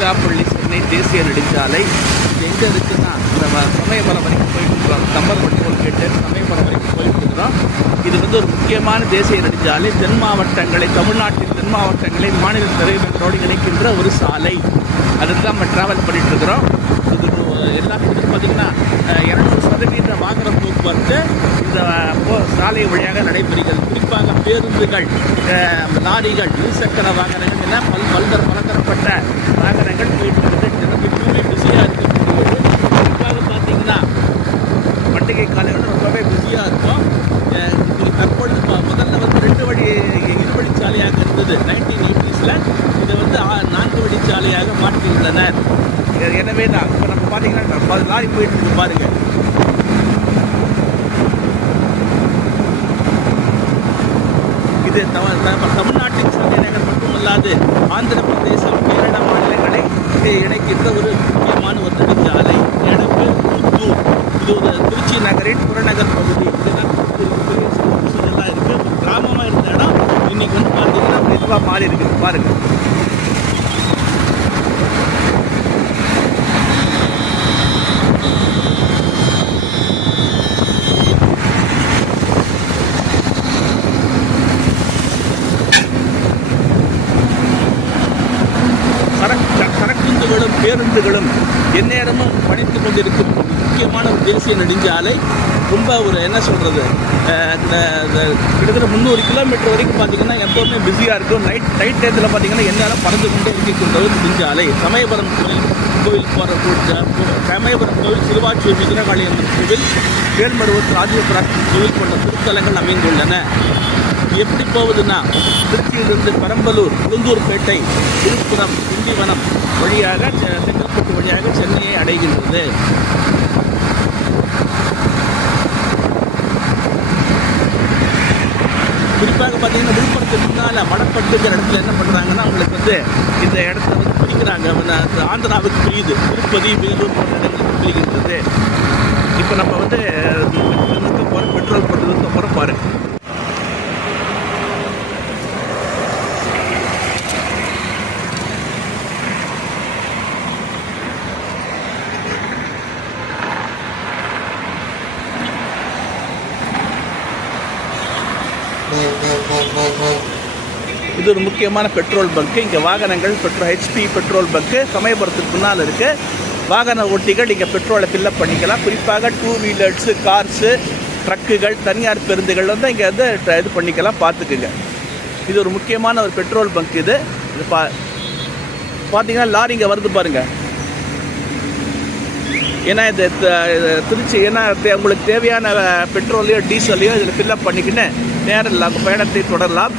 திருச்சிராப்பள்ளி சென்னை தேசிய நெடுஞ்சாலை எங்கே இருக்குன்னா நம்ம சமயபுரம் வரைக்கும் போயிட்டு இருக்கிறோம். நம்பர் மட்டும் ஒரு கேட்டு சமயபுரம் வரைக்கும் போயிட்டு இருக்கிறோம். இது வந்து ஒரு முக்கியமான தேசிய நெடுஞ்சாலை. தென் மாவட்டங்களை, தமிழ்நாட்டின் தென் மாவட்டங்களை மாநில தலைவர்களோடு இணைக்கின்ற ஒரு சாலை. அதுக்கு தான் நம்ம ட்ராவல் பண்ணிட்டு இருக்கிறோம். இது எல்லாத்துக்கும் பார்த்திங்கன்னா 200% வாகன போக்குவரத்து இந்த சாலை வழியாக நடைபெறுகிறது. குறிப்பாக பேருந்துகள், லாரிகள், இருசக்கர வாகனங்கள் என பலதரப்பட்ட வாகனங்கள் போயிட்டு இருக்கிறது. எப்பவுமே பிஸியாக இருக்கக்கூடியது. குறிப்பாக பார்த்திங்கன்னா பண்டிகை காலையில் ரொம்பவே பிஸியாக இருக்கும். தற்பொழுது முதல்ல வந்து 2 வழி இருவழிச்சாலையாக இருந்தது 1980s. இதை வந்து 4 வழிச்சாலையாக மாற்றியுள்ளனர். எனவே தான் இப்போ நம்ம பார்த்தீங்கன்னா லாரி போயிட்டு இருக்கு பாருங்க. இது தமிழ்நாட்டின் சென்னை நகர் மட்டுமல்லாது ஆந்திர பிரதேசம், கேரள மாநிலங்களை இணைக்கின்ற ஒரு முக்கியமான ஒரு நெடுஞ்சாலை. எடப்பு புத்தூர், இது ஒரு திருச்சி நகரின் புறநகர் பகுதி. இதெல்லாம் இருக்குது. ஒரு கிராமமாக இருந்த இடம் இன்னைக்கு வந்து பார்த்தீங்கன்னா இதுவாக மாறி இருக்குது பாருங்க. சரக்குந்துகளும் பேருந்துகளும் எந்நேரமும் பணித்து கொண்டிருக்கும் முக்கியமான ஒரு தேசிய நெடுஞ்சாலை. ரொம்ப ஒரு என்ன சொல்கிறது, கிட்டத்தட்ட 300 கிலோமீட்டர் வரைக்கும் பார்த்திங்கன்னா எப்போவுமே பிஸியாக இருக்கும். நைட் டயத்தில் பார்த்திங்கன்னா எந்நேரம் பறந்து கொண்டே இருக்கின்ற ஒரு நெடுஞ்சாலை. சமயபுரம் கோவில் போகிற சமயபுரம் கோவில், சிறுவாச்சூர் விக்கிரகாளி அம்மன் கோவில், வேல்மருவத்தூர் ராஜீவபுரம் கோவில் போன்ற திருத்தலங்கள் அமைந்துள்ளன. எப்படி போகுதுன்னா திருச்சியிலிருந்து பெரம்பலூர், உளுந்தூர்பேட்டை, விழுப்புரம், திண்டிவனம் வழியாக செங்கல்பட்டு வழியாக சென்னையை அடைகின்றது. குறிப்பாக பார்த்தீங்கன்னா விழுப்புரத்துக்கு முன்னால் மடப்பட்டுங்கிற இடத்துல என்ன பண்ணுறாங்கன்னா அவங்களுக்கு வந்து இந்த இடத்த வந்து பிரிக்கிறாங்க. ஆந்திராவுக்கு பிரியுது. திருப்பதி, வேலூர் போன்ற இடங்களுக்கு பிரிகின்றது. இப்போ நம்ம வந்து போகிற பெட்ரோல் போட்டு போகிற பாருங்க. இது ஒரு முக்கியமான பெட்ரோல் பங்க்கு. இங்கே வாகனங்கள் ஹெச்பி பெட்ரோல் பங்க்கு சமயபுரத்துக்கு முன்னால் இருக்குது. வாகன ஓட்டிகள் இங்கே பெட்ரோலை ஃபில்லப் பண்ணிக்கலாம். குறிப்பாக 2 வீலர்ஸு, கார்ஸு, ட்ரக்குகள், தனியார் பேருந்துகள் வந்து இங்கே வந்து இது பண்ணிக்கலாம். பார்த்துக்குங்க. இது ஒரு முக்கியமான ஒரு பெட்ரோல் பங்க். இது பார்த்தீங்கன்னா லாரி இங்கே வருது பாருங்கள். ஏன்னா இது திருச்சி, ஏன்னா உங்களுக்கு தேவையான பெட்ரோலையோ டீசலையோ இதில் ஃபில்லப் பண்ணிக்கின்னு நேரம் பயணத்தை தொடரலாம்.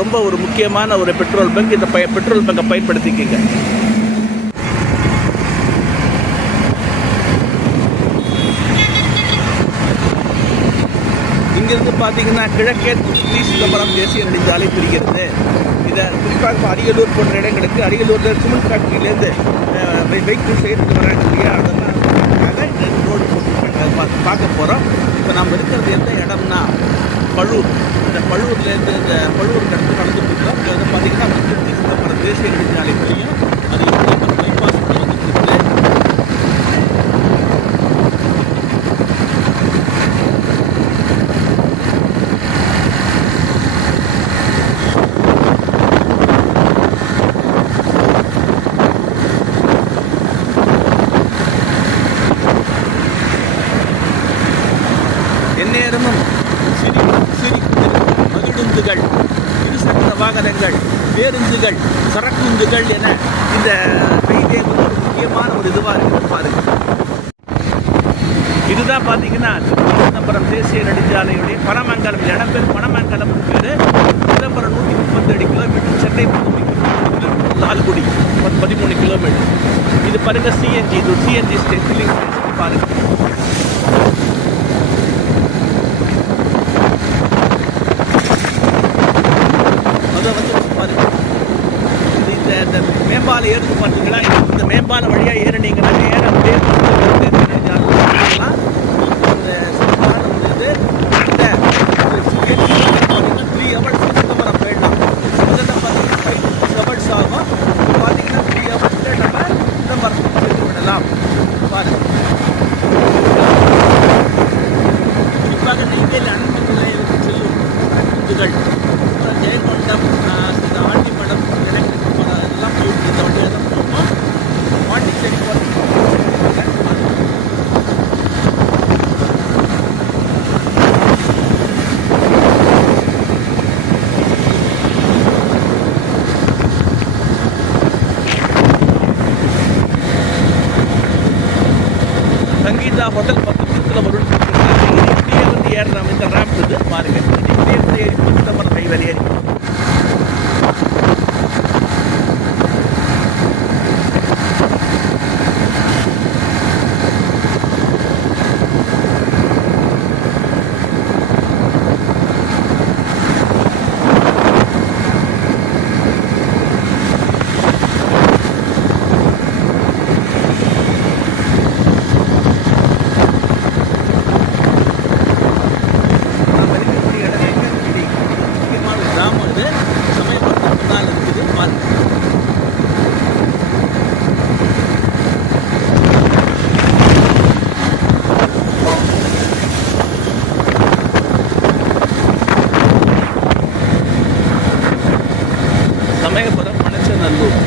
ரொம்ப ஒரு முக்கியமான ஒரு பெட்ரோல் பங்க். இந்த பெட்ரோல் பங்கை பயன்படுத்திக்கிங்க. இங்கிருந்து பார்த்தீங்கன்னா கிழக்கே ஸ்ரீ சிதம்பரம் தேசிய நெடுஞ்சாலை பிரிகிறது. இதை குறிப்பாக அரியலூர் போன்ற இடங்களுக்கு, அரியலூரில் சிமெண்ட் ஃபேக்ட்ரியிலேருந்து வெஹிக்கிள் செய்துட்டு வராங்க இல்லையா, அதெல்லாம் ரோடு போட்டு பார்க்க போகிறோம். இப்போ நம்ம இருக்கிறது எந்த இடம்னா பழூர். இந்த பழூர்லேருந்து இந்த பழூர் கடந்து நடந்துட்டு இருக்கோம். இங்கே வந்து பார்த்திங்கன்னா திருச்சி சிதம்பரம் தேசிய நெடுஞ்சாலை தெரியும். அது பைபாஸ் வந்துட்டு இருக்குது. எந்நேரமும் மகிழுந்துகள், இருசக்கர வாகனங்கள், பேருந்துகள், சரக்குந்துகள் என இந்த ரயிலே வந்து ஒரு முக்கியமான ஒரு இதுவாக இருக்குது பாருங்க. இதுதான் பார்த்தீங்கன்னா சிதம்பரம் தேசிய நெடுஞ்சாலையுடைய பனமங்கலம். இடம் பேர் பனமங்கலம் பேர். Chidambaram 137 kilometre, Chennai 13 Lalgudi 13 kilometre. இது பாருங்க சிஎன்ஜி. இது சிஎன்ஜி ஸ்டேஷன் பாருங்க. இந்த மேம்பாலம் ஏறுது பார்த்தீங்களா? இந்த மேம்பாலம் வழியாக ஏறினீங்கன்னா நேரம் சிதம்பரம் போயிடலாம். முதல்ல பார்த்தீங்கன்னா 5 hours ஆகும். பார்த்தீங்கன்னா 3 hours நம்ம பேருந்துகள் ஜெயங்கொண்டம், ஆண்டிமடம், எலக்ட்ரிக் இதெல்லாம் போயிட்டு இந்த வண்டியில் தான் போகணும். பாண்டிச்சேரி சங்கீதா ஹோட்டல் பக்கத்தில் வரும். இப்படியே வந்து ஏறுறாங்க. இந்த ரேம்ப் இது பாருங்க. இப்படியே வந்து ஏறி பக்கத்தமர் ஹைவேல ஏறி கிராமம் இது. சமயபுரத்துக்கு முன்னால் இருக்குது பாருங்க. சமயபுரம், மணச்சநல்லூர்.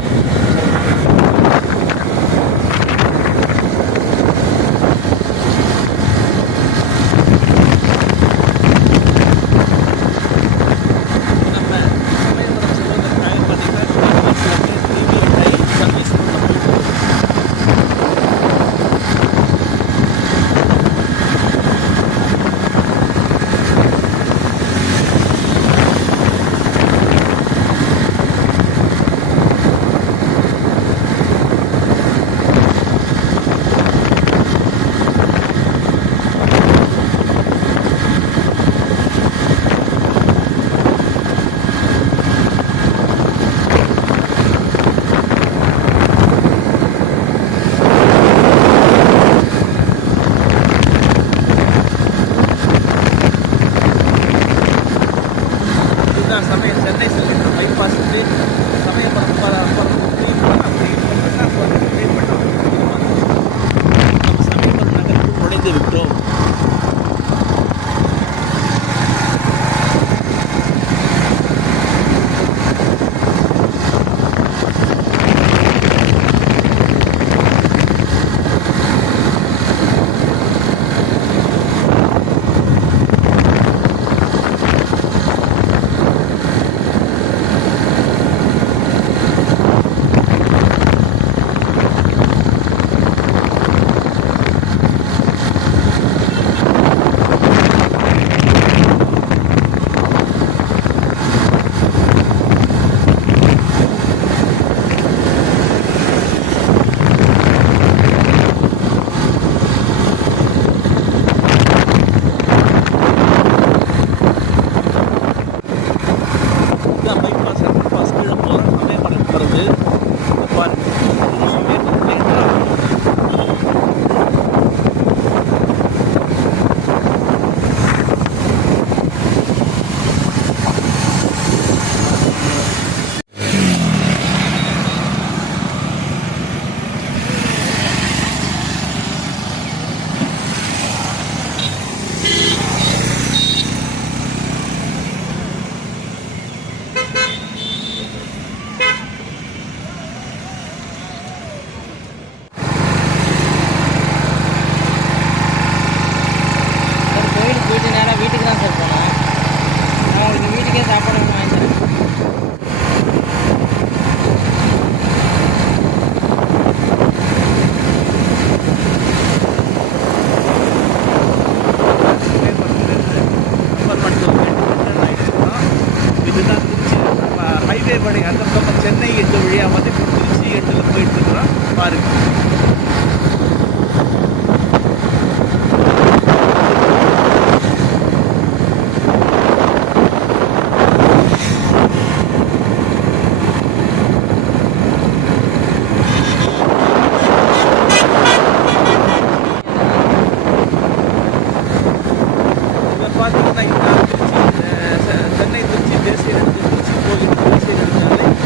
சென்னை செல்கின்ற பைபாஸுக்கு சமயபுரம் நம்ம சமயபுரம் நகருக்கு நுழைந்து விட்டோம். பைபாஸ் கீழே போகிறோம். சமயபுரம் போகிறது பாருங்க. வீட்டுக்கு தான் சார் போனோம். நான் வீட்டுக்கே சாப்பாடு வாங்கி தரேன். இதுதான் திருச்சி ஹைவே வழி. அந்த பக்கம் சென்னை 8 வழியாக வந்து திருச்சி 8ல் போயிட்டு இருக்கிறோம் பாருங்க. பார்த்தீங்கன்னா சென்னை திருச்சி தேசிய நெடுஞ்சாலை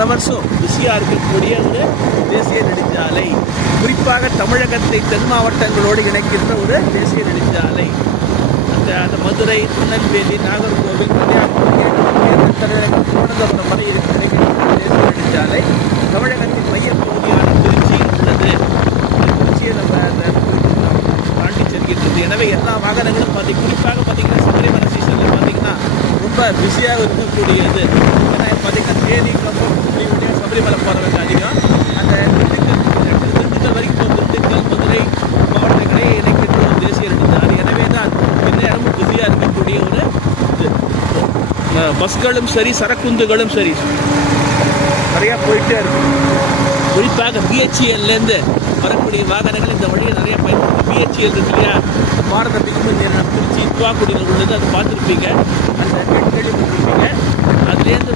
ஹவர்ஸும் பிஸியாக இருக்கக்கூடிய ஒரு தேசிய நெடுஞ்சாலை. குறிப்பாக தமிழகத்தை தென் மாவட்டங்களோடு இணைக்கின்ற ஒரு தேசிய நெடுஞ்சாலை. அந்த மதுரை, திருநெல்வேலி, நாகர்கோவில், கன்னியாகுமரி, திருவனந்தபுரம் வரை கிடைக்கின்ற தேசிய நெடுஞ்சாலை தமிழகத்தின் மையப்பகுதியான திருச்சியில் உள்ளது. திருச்சியை நம்ம தாண்டி செல்கின்றது. எனவே எல்லா வாகனங்களும் குறிப்பாக பார்த்தீங்கன்னா சபரிமலை சீசனில் பார்த்தீங்கன்னா ரொம்ப பிஸியாக இருக்கக்கூடியது. ஏன்னா பார்த்தீங்கன்னா தேனி, கம்பம், சபரிமலை போகிறவங்க அதிகம். அந்த திண்டுக்கல் வரைக்கும் திண்டுக்கல், மதுரை மாவட்டங்களை இணைக்கின்ற ஒரு தேசிய நெடுஞ்சாலை. எனவே தான் இந்த இடமும் பிஸியாக இருக்கக்கூடிய ஒரு இது. பஸ்களும் சரி, சரக்குந்துகளும் சரி நிறையா போயிட்டே இருக்கும். குறிப்பாக பிஹெச்இஎல்லேருந்து வரக்கூடிய வாகனங்கள் இந்த வழியை நிறைய பயன்படுத்தி. பிஹெச்இஎல் இருக்கு இல்லையா, பாரத பிகுமன் நிறுவனம் திருச்சி துவாக்குடியில் உள்ளது. அதை பார்த்துருப்பீங்க, அந்த கேள்விப்பட்டிருப்பீங்க. அதுலேருந்து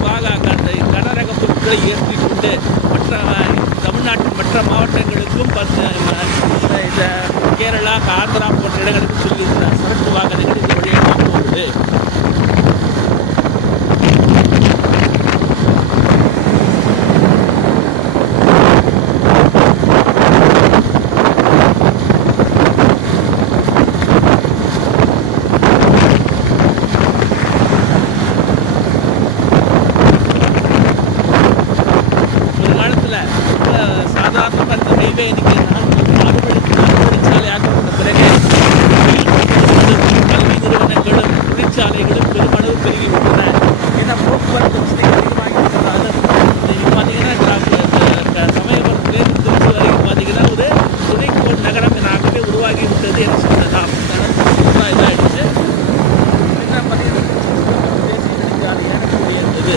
அந்த கனரக பொருட்களை ஏற்றி கொண்டு தமிழ்நாட்டின் மற்ற மாவட்டங்களுக்கும் இந்த கேரளா, ஆந்திரா போன்ற இடங்களுக்கும் சொல்லியிருந்த சரக்கு வாகனங்கள் இந்த வழியாக போகுது. சாதாரணமாக இந்த ஹைவே இன்னைக்கு நாலு வழிச்சாலை ஆக்கப்பட்ட பிறகு கல்வி நிறுவனங்களும் தொழிற்சாலைகளும் பெருமளவு பெருகிவிட்டன. ஏன்னா போக்குவரத்து வசதிகள் அதிகமாகிவிட்டதால் பார்த்தீங்கன்னா சமயபுரத்துலேருந்து திருச்சி வரைக்கும் பார்த்தீங்கன்னா ஒரு துணைக்கோள் நகரம் ஆகவே உருவாகிவிட்டது என்று சொல்லலாம். இதாகிடுச்சு. என்ன பார்த்தீங்கன்னா தேசிய நெடுஞ்சாலை ஏறக்கூடியது.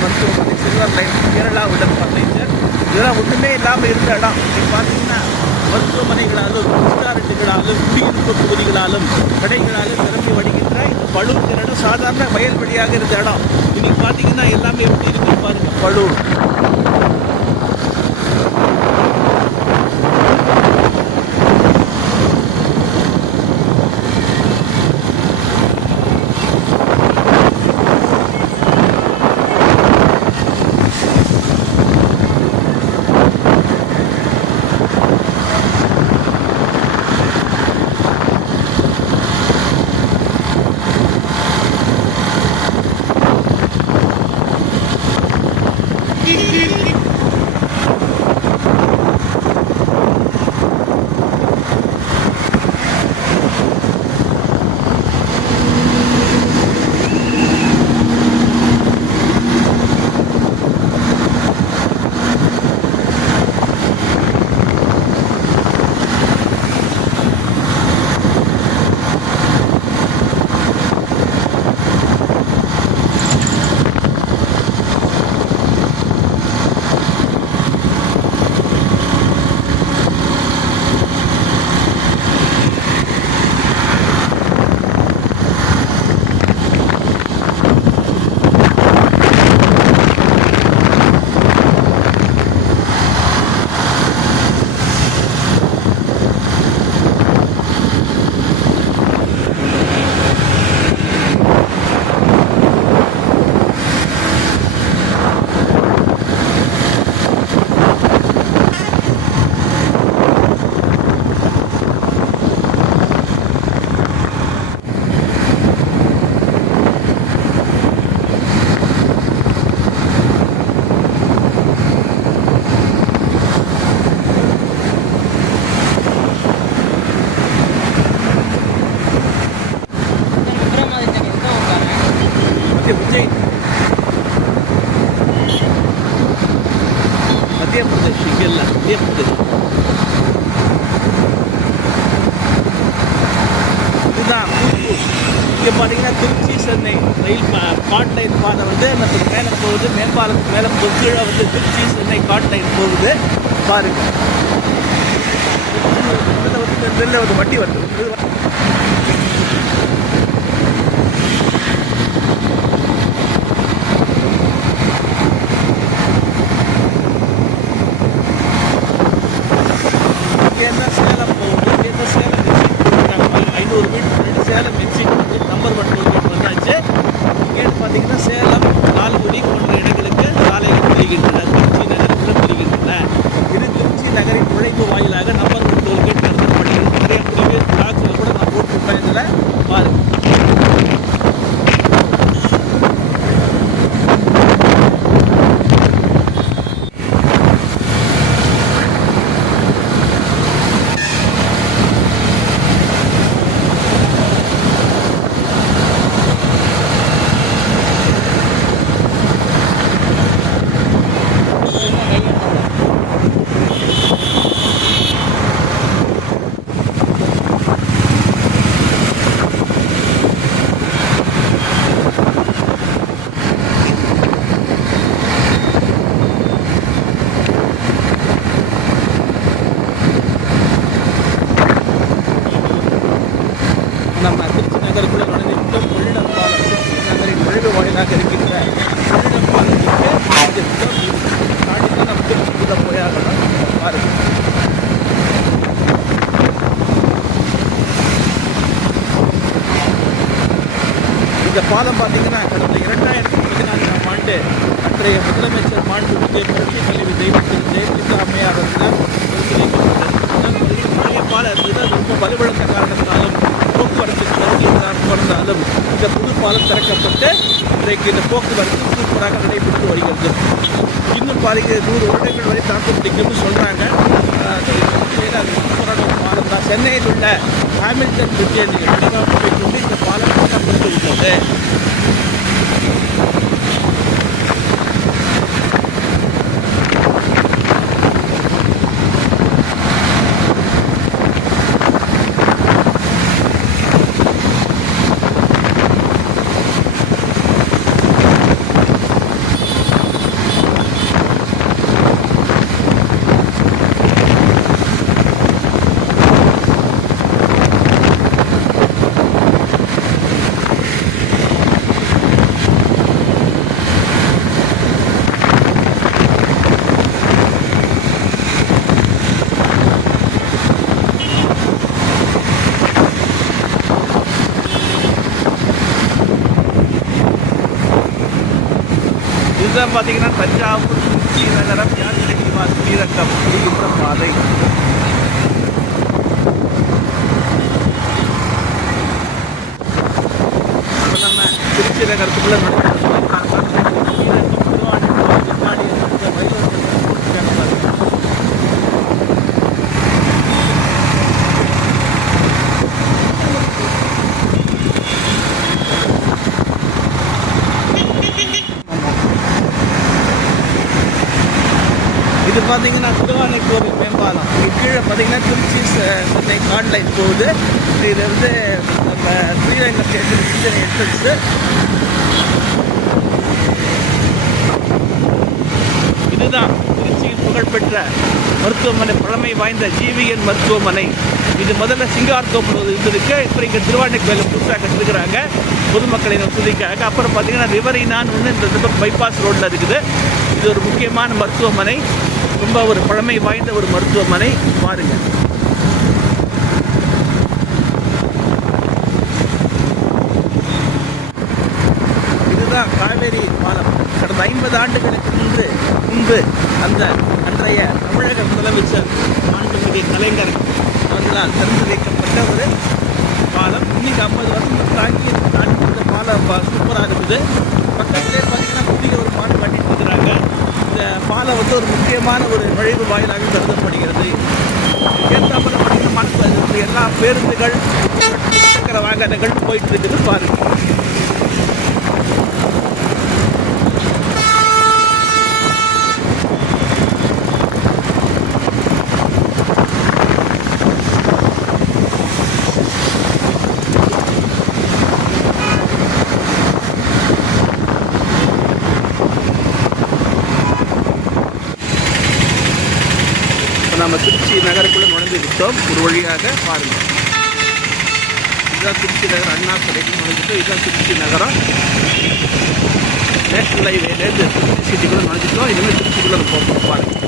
மருத்துவமனை, சில்வர் லைன், கேரளா உடன் பர்னிச்சர், இதெல்லாம் ஒன்றுமே இல்லாமல் இருந்த இடம். நீங்கள் பார்த்தீங்கன்னா மருத்துவமனைகளாலும், ரெஸ்டாரண்ட்டுகளாலும், குடியிருப்பு பகுதிகளாலும், கடைகளாலும் நிரம்பி வடிகின்ற இந்த பழூர் இடம் சாதாரண வயல்வெளியாக இருந்த இடம். இன்னைக்கு பார்த்தீங்கன்னா எல்லாமே எப்படி இருக்குன்னு பாருங்க. பழூர் வியப்பு. இதுதான் இங்கே பார்த்தீங்கன்னா திருச்சி சென்னை ரயில் காட் லைன் பாதை வந்து நம்ம மேலே போகுது, மேம்பாலத்துக்கு மேலே கீழே வந்து திருச்சி சென்னை காட் லைன் போகுது பாருங்க. இதில் வந்து வண்டி வருது. இங்கேருந்து சேலம் போகுது. இங்கேருந்து Salem exit 500 metre Salem exit வந்து நம்பர் 1 டோல்கேட் வந்தாச்சு. இங்கேன்னு பார்த்தீங்கன்னா சேலம் லால்குடி போன்ற இடங்களுக்கு சாலைகள் பிரிகின்றன, திருச்சி நகரத்தில் பிரிகின்றன. இது திருச்சி நகரின் நுழைவு வாயிலாக நம்பர் 1 டோல்கேட் நடத்தப்படுகிறது. நிறைய ப்ரீவியஸ் பிளாக்ஸில் கூட நான் போட்டிருப்பேன். இதில் பாருங்கள். நம்ம திருச்சி நகருக்குள்ள நுழைந்த கொள்ளிடம் பாலம், திருச்சி நகரின் நுழைவு வாயிலாக இருக்கின்ற கொள்ளிடம் பாலத்திற்கு தாண்டி தான் நம்ம திருச்சிக்குள்ள போயாகணும். பாருங்க. இந்த பாலம் பார்த்தீங்கன்னா கடந்த 2014ஆம் ஆண்டு அன்றைய முதலமைச்சர் மாண்புமிகு புரட்சி தலைவி தெய்வத்தில் ஜெயலலிதா அம்மையார் அவர்களால் திறந்து வைக்கப்பட்டது. பழைய பாலம் இருந்தது, ரொம்ப வலுவிழந்த காரணத்தினாலும் போக்குவரத்துக்கு நெருங்கியதாக பிறந்தாலும் இந்த புது பாலம் திறக்கப்பட்டு இன்றைக்கு இந்த போக்குவரத்து சூப்பராக நடைபெற்று வருகிறது. இன்னும் பாருங்க 100 வருடங்கள் வரை தாக்கு பிடிக்கும்னு சொல்கிறாங்க. அது சூப்பரான ஒரு பாலம் தான். சென்னையில் உள்ள ஹாமில்டன் பிரிட்ஜை நீங்கள் வடிவமைப்பை கொண்டு இந்த பாலம் திறந்து விட்டது. இதுதான் பார்த்தீங்கன்னா தஞ்சாவூர் திருச்சி நகரம் யாத்திரை நிவாஸ் ஸ்ரீரங்கம் அப்படிங்கிற பாதை. இப்போ நம்ம திருச்சி நகரத்துக்குள்ள இது பார்த்தீங்கன்னா திருவானைக்கோவில் மேம்பாலம். இங்கே கீழே பார்த்தீங்கன்னா திருச்சி சென்னை காட் லைன் போகுது. இது வந்து நம்ம ஸ்ரீரங்கம் என்ட்ரன்ஸு. இதுதான் திருச்சியின் புகழ்பெற்ற மருத்துவமனை, பழமை வாய்ந்த ஜிவிஎன் மருத்துவமனை. இது முதல்ல சிங்கார்தோப்பில் இருந்திருக்கு. இப்போ இங்கே திருவானைக்கோவில் புதுசாக கட்டிருக்கிறாங்க பொதுமக்களின் வசதிக்காக. அப்புறம் பார்த்தீங்கன்னா ரிவரினான்னு ஒன்று இந்த பைபாஸ் ரோட்டில் இருக்குது. இது ஒரு முக்கியமான மருத்துவமனை, ரொம்ப ஒரு பழமை வாய்ந்த ஒரு மருத்துவமனை. பாருங்கள். இதுதான் காவேரி பாலம். கடந்த 50 ஆண்டுகளுக்கு முன்பு அந்த அன்றைய தமிழக முதலமைச்சர் மாண்புமிகு கலைஞர் அவர்களால் திறந்து வைக்கப்பட்ட ஒரு பாலம். இன்னைக்கு 50 வருஷம் தாண்டி இந்த பாலம் சூப்பராக இருக்குது. பக்கத்திலே பார்த்தீங்கன்னா புதிய ஒரு பாலம் கட்டிட்டு இருக்கிறாங்க. இந்த பாலம் வந்து ஒரு முக்கியமான ஒரு நுழைவு வாயிலாக கருதப்படுகிறது. ஏற்றாப்புல பார்த்தீங்கன்னா எல்லா பேருந்துகள், சக்கர வாகனங்கள் போயிட்டு இருக்குது. பாருங்கள். நம்ம திருச்சி நகருக்குள்ளே நுழைந்து விட்டோம். ஒரு வழியாக பாருங்கள், இதுதான் திருச்சி நகர். அண்ணா கடைக்கு நுழைஞ்சிட்டோம். இதுதான் திருச்சி நகரம். நேஷனல் ஹைவேலேருந்து திருச்சி சிட்டிக்குள்ளே நுழைஞ்சிட்டோம். இனிமேல் திருச்சிக்குள்ளே போகிறோம் பாருங்கள்.